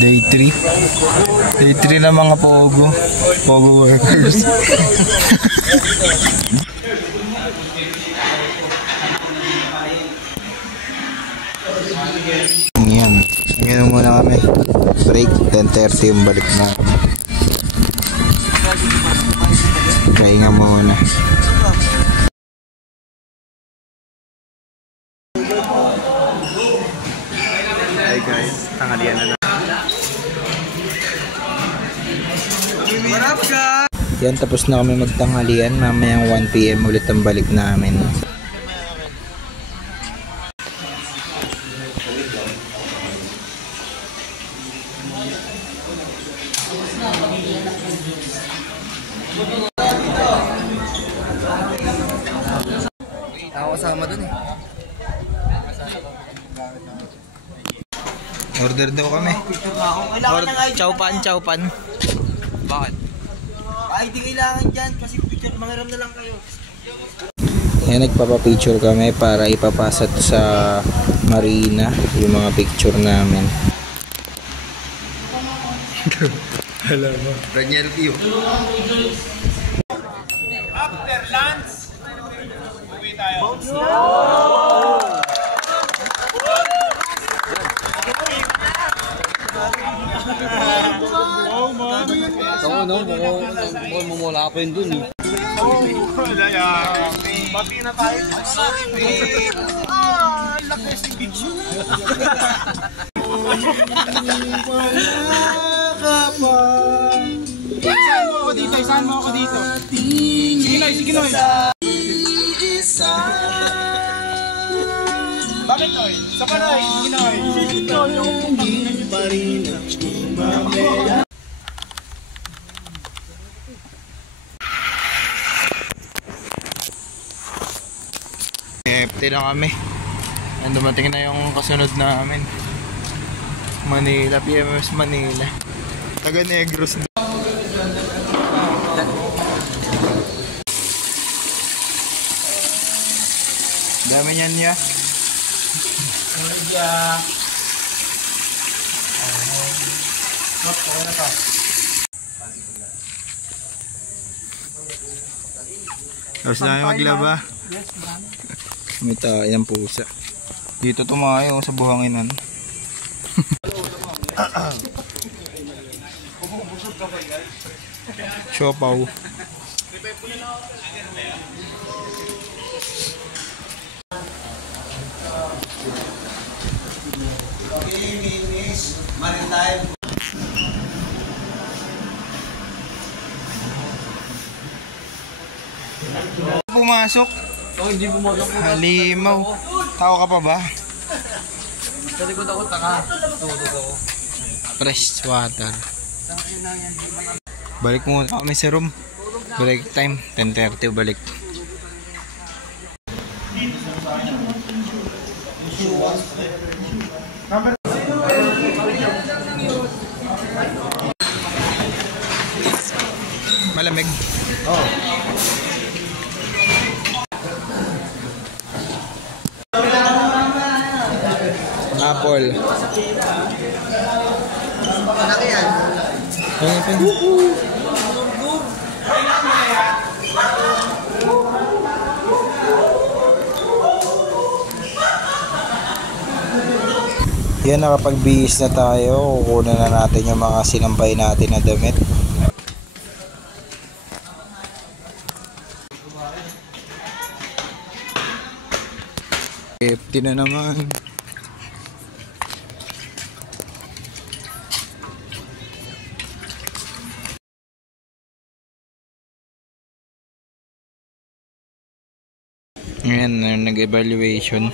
Day 3. Day 3 na mga Pogo. Pogo workers. Yan. Ngayon muna kami. Break. 10:30 yung balik na. Pahinga muna. Hi guys. Tanghalian na. Yan, tapos na kami magtanghalian. Mamayang 1 PM ulit ang balik namin. Ako kasama dun eh. Order daw kami. Chowpan. Bakit? Ay, di kailangan dyan kasi picture, mangiram na lang kayo. Yan, nagpapapicture kami para ipapasa sa marina yung mga picture namin. Alam mo, Daniel Pio. After lunch, uwi tayo. Mamula pa yun dun eh. Wala yan. Bati na tayo. Laki si bitch. Isahan mo ako dito. Sige Noy. Bakit Noy? Sa pa Noy? Sige Noy. FT na kami. And dumating na yung kasunod namin. Manila, PMS Manila. Taga Negros. Dami niyan niya. Tapos na maglaba. May tayang pusa. Dito tumayo sa buhanginan. Siopaw. Maritime. Pumasok. Oh, hindi pumasok. Halimaw. Tao ka pa ba? Sa likod ako, taka. Tutulog ako. Fresh water. Balik muna kami sa room. Break time. 10:30 balik. Malamig. Oh. Apple. Malaki yan. Yan, nakapagbihis na tayo. Kukunan na natin yung mga sinampay natin na damit. FT na naman. Ngayon, nag-evaluation.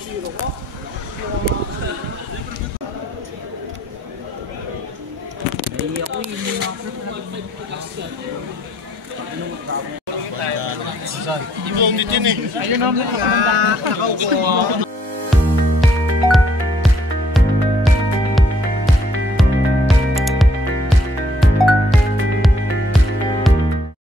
Ibong dito eh. Ayun naman. Nakaupo.